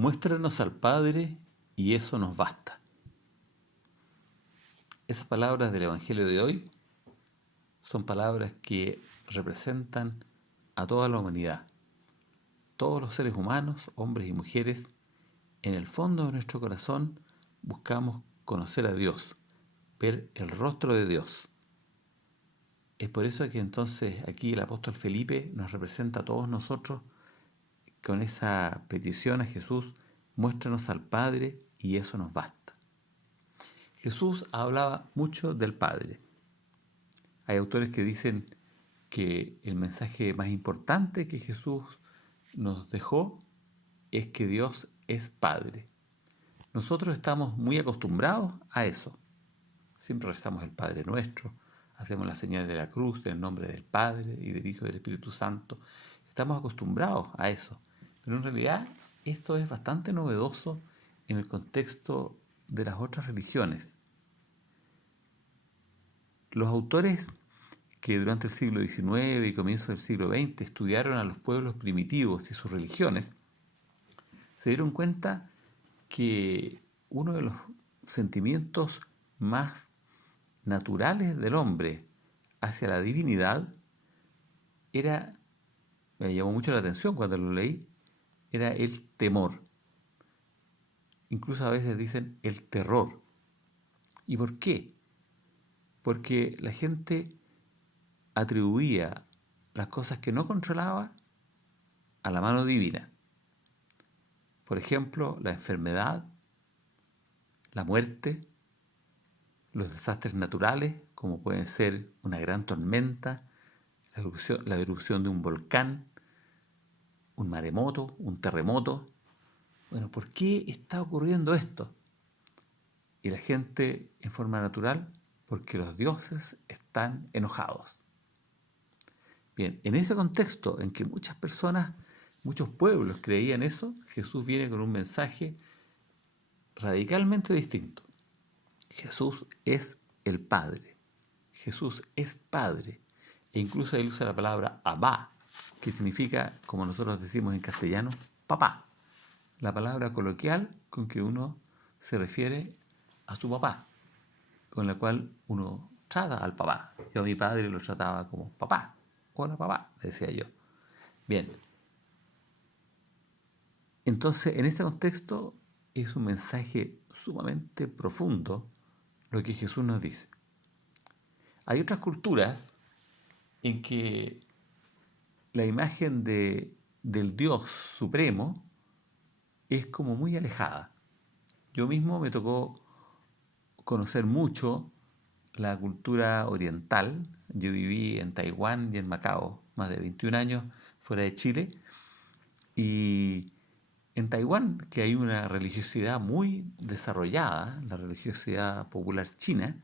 Muéstranos al Padre y eso nos basta. Esas palabras del Evangelio de hoy son palabras que representan a toda la humanidad. Todos los seres humanos, hombres y mujeres, en el fondo de nuestro corazón buscamos conocer a Dios, ver el rostro de Dios. Es por eso que entonces aquí el apóstol Felipe nos representa a todos nosotros con esa petición a Jesús: muéstranos al Padre y eso nos basta. Jesús hablaba mucho del Padre. Hay autores que dicen que el mensaje más importante que Jesús nos dejó es que Dios es Padre. Nosotros estamos muy acostumbrados a eso. Siempre rezamos el Padre Nuestro, hacemos la señal de la cruz en el nombre del Padre y del Hijo y del Espíritu Santo. Estamos acostumbrados a eso. Pero en realidad esto es bastante novedoso en el contexto de las otras religiones. Los autores que durante el siglo XIX y comienzo del siglo XX estudiaron a los pueblos primitivos y sus religiones, se dieron cuenta que uno de los sentimientos más naturales del hombre hacia la divinidad era, me llamó mucho la atención cuando lo leí, era el temor. Incluso a veces dicen el terror. ¿Y por qué? Porque la gente atribuía las cosas que no controlaba a la mano divina. Por ejemplo, la enfermedad, la muerte, los desastres naturales, como pueden ser una gran tormenta, la erupción de un volcán, un maremoto, un terremoto. Bueno, ¿por qué está ocurriendo esto? Y la gente, en forma natural, porque los dioses están enojados. Bien, en ese contexto en que muchas personas, muchos pueblos creían eso, Jesús viene con un mensaje radicalmente distinto. Jesús es el Padre. Jesús es Padre. E incluso él usa la palabra Abba, que significa, como nosotros decimos en castellano, papá. La palabra coloquial con que uno se refiere a su papá, con la cual uno trata al papá. Yo a mi padre lo trataba como papá. Hola papá, decía yo. Bien. Entonces, en este contexto es un mensaje sumamente profundo lo que Jesús nos dice. Hay otras culturas en que la imagen del Dios supremo es como muy alejada. Yo mismo me tocó conocer mucho la cultura oriental. Yo viví en Taiwán y en Macao más de 21 años fuera de Chile. Y en Taiwán, que hay una religiosidad muy desarrollada, la religiosidad popular china,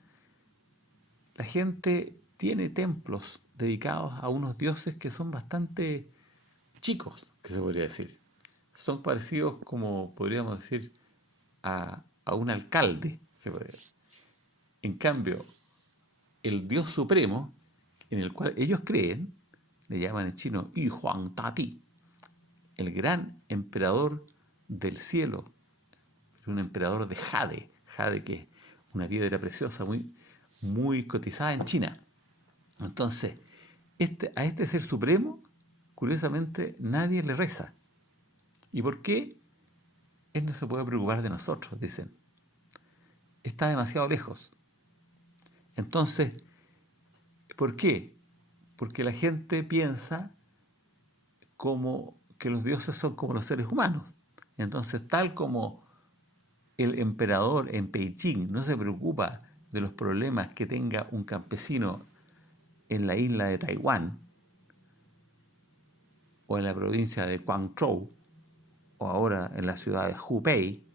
la gente tiene templos dedicados a unos dioses que son bastante chicos, que se podría decir. Son parecidos, como podríamos decir, a un alcalde, se podría decir. En cambio, el Dios Supremo, en el cual ellos creen, le llaman en chino Yu Huang Tati, el gran emperador del cielo, un emperador de jade, jade que es una piedra preciosa muy, muy cotizada en China. Entonces, a este ser supremo, curiosamente, nadie le reza. ¿Y por qué? Él no se puede preocupar de nosotros, dicen. Está demasiado lejos. Entonces, ¿por qué? Porque la gente piensa como que los dioses son como los seres humanos. Entonces, tal como el emperador en Beijing no se preocupa de los problemas que tenga un campesino en la isla de Taiwán, o en la provincia de Guangzhou, o ahora en la ciudad de Hubei,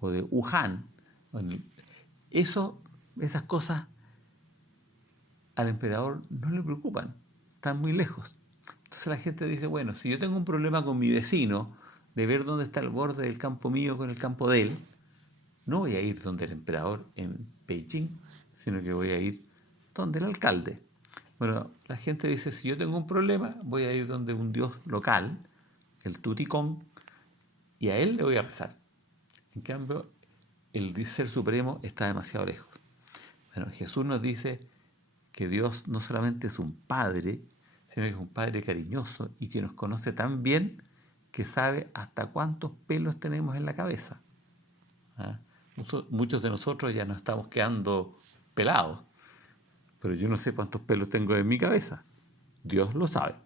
o de Wuhan, esas cosas al emperador no le preocupan, están muy lejos. Entonces la gente dice, bueno, si yo tengo un problema con mi vecino, de ver dónde está el borde del campo mío con el campo de él, no voy a ir donde el emperador en Beijing, sino que voy a ir donde el alcalde. Bueno, la gente dice, si yo tengo un problema, voy a ir donde un dios local, el Tuticón, y a Él le voy a rezar. En cambio, el Ser Supremo está demasiado lejos. Bueno, Jesús nos dice que Dios no solamente es un Padre, sino que es un Padre cariñoso y que nos conoce tan bien que sabe hasta cuántos pelos tenemos en la cabeza. ¿Ah? Muchos de nosotros ya nos estamos quedando pelados, pero yo no sé cuántos pelos tengo en mi cabeza. Dios lo sabe.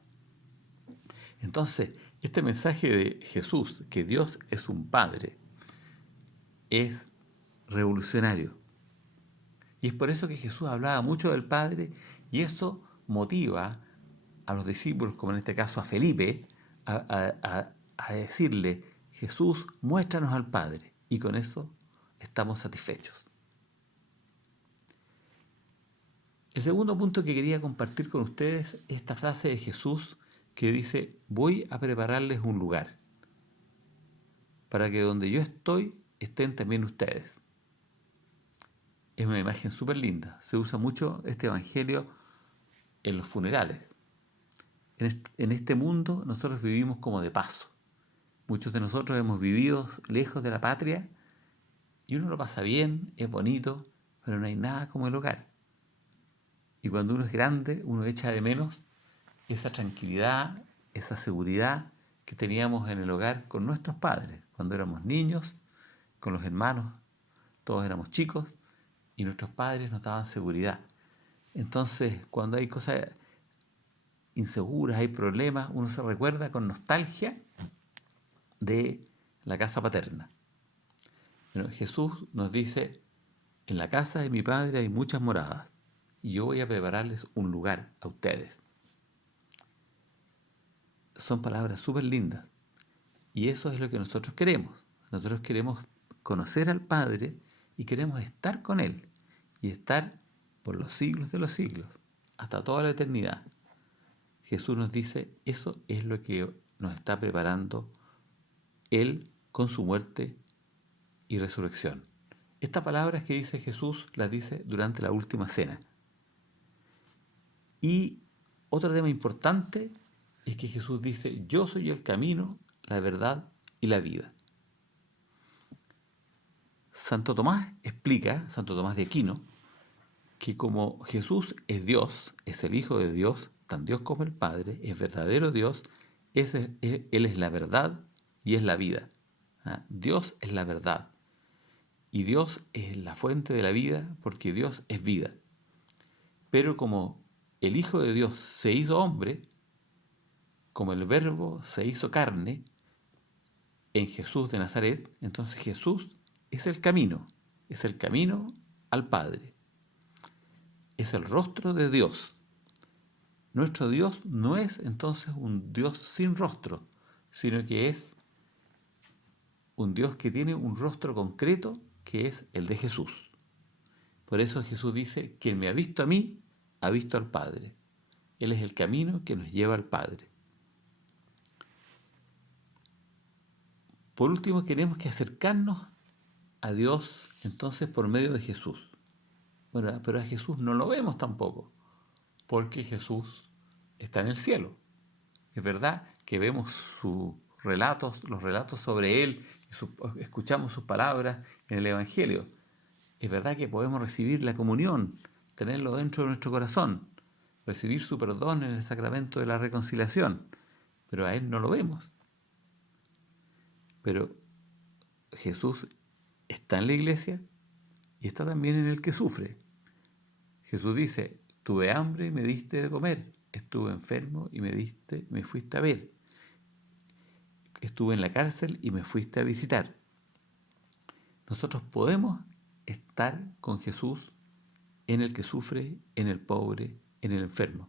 Entonces, este mensaje de Jesús, que Dios es un Padre, es revolucionario. Y es por eso que Jesús hablaba mucho del Padre y eso motiva a los discípulos, como en este caso a Felipe, a decirle, Jesús, muéstranos al Padre. Y con eso estamos satisfechos. El segundo punto que quería compartir con ustedes es esta frase de Jesús que dice, voy a prepararles un lugar para que donde yo estoy estén también ustedes. Es una imagen súper linda. Se usa mucho este evangelio en los funerales. En este mundo nosotros vivimos como de paso. Muchos de nosotros hemos vivido lejos de la patria y uno lo pasa bien, es bonito, pero no hay nada como el hogar. Y cuando uno es grande, uno echa de menos esa tranquilidad, esa seguridad que teníamos en el hogar con nuestros padres. Cuando éramos niños, con los hermanos, todos éramos chicos y nuestros padres nos daban seguridad. Entonces, cuando hay cosas inseguras, hay problemas, uno se recuerda con nostalgia de la casa paterna. Bueno, Jesús nos dice, en la casa de mi Padre hay muchas moradas y yo voy a prepararles un lugar a ustedes. Son palabras súper lindas y eso es lo que nosotros queremos. Nosotros queremos conocer al Padre y queremos estar con Él y estar por los siglos de los siglos, hasta toda la eternidad. Jesús nos dice, eso es lo que nos está preparando Él con su muerte y resurrección. Estas palabras que dice Jesús las dice durante la última cena. Y otro tema importante es que Jesús dice, yo soy el camino, la verdad y la vida. Santo Tomás explica, Santo Tomás de Aquino, que como Jesús es Dios, es el Hijo de Dios, tan Dios como el Padre, es verdadero Dios, Él es la verdad y es la vida. Dios es la verdad. Y Dios es la fuente de la vida porque Dios es vida. Pero como el Hijo de Dios se hizo hombre, como el Verbo se hizo carne en Jesús de Nazaret, entonces Jesús es el camino al Padre. Es el rostro de Dios. Nuestro Dios no es entonces un Dios sin rostro, sino que es un Dios que tiene un rostro concreto que es el de Jesús. Por eso Jesús dice, quien me ha visto a mí, ha visto al Padre. Él es el camino que nos lleva al Padre. Por último, queremos que acercarnos a Dios entonces por medio de Jesús. Bueno, pero a Jesús no lo vemos tampoco, porque Jesús está en el cielo. Es verdad que vemos sus relatos, los relatos sobre Él, escuchamos sus palabras en el Evangelio. Es verdad que podemos recibir la comunión, tenerlo dentro de nuestro corazón, recibir su perdón en el sacramento de la reconciliación, pero a Él no lo vemos. Pero Jesús está en la iglesia y está también en el que sufre. Jesús dice, tuve hambre y me diste de comer, estuve enfermo y me fuiste a ver, estuve en la cárcel y me fuiste a visitar. Nosotros podemos estar con Jesús en el que sufre, en el pobre, en el enfermo.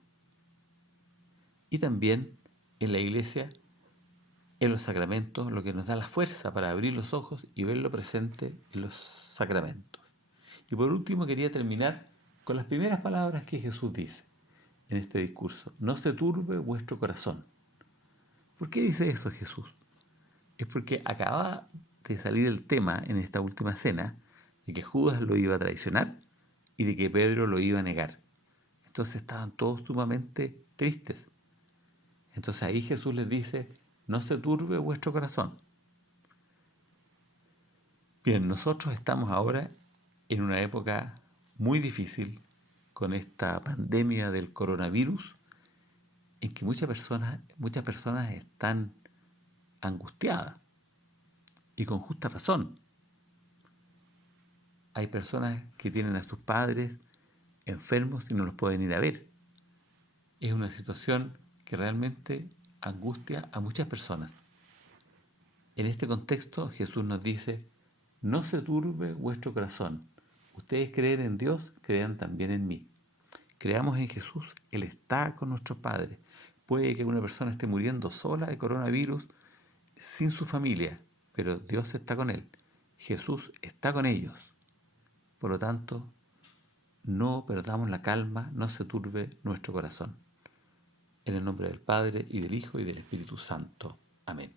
Y también en la iglesia, en los sacramentos, lo que nos da la fuerza para abrir los ojos y verlo presente en los sacramentos. Y por último quería terminar con las primeras palabras que Jesús dice en este discurso. No se turbe vuestro corazón. ¿Por qué dice eso Jesús? Es porque acaba de salir el tema en esta última cena de que Judas lo iba a traicionar y de que Pedro lo iba a negar. Entonces estaban todos sumamente tristes. Entonces ahí Jesús les dice, no se turbe vuestro corazón. Bien, nosotros estamos ahora en una época muy difícil con esta pandemia del coronavirus en que muchas personas están angustiadas y con justa razón. Hay personas que tienen a sus padres enfermos y no los pueden ir a ver. Es una situación que realmente angustia a muchas personas. En este contexto Jesús nos dice, no se turbe vuestro corazón. Ustedes creen en Dios, crean también en mí. Creamos en Jesús, Él está con nuestros padres. Puede que una persona esté muriendo sola de coronavirus sin su familia, pero Dios está con él. Jesús está con ellos. Por lo tanto, no perdamos la calma, no se turbe nuestro corazón. En el nombre del Padre, y del Hijo, y del Espíritu Santo. Amén.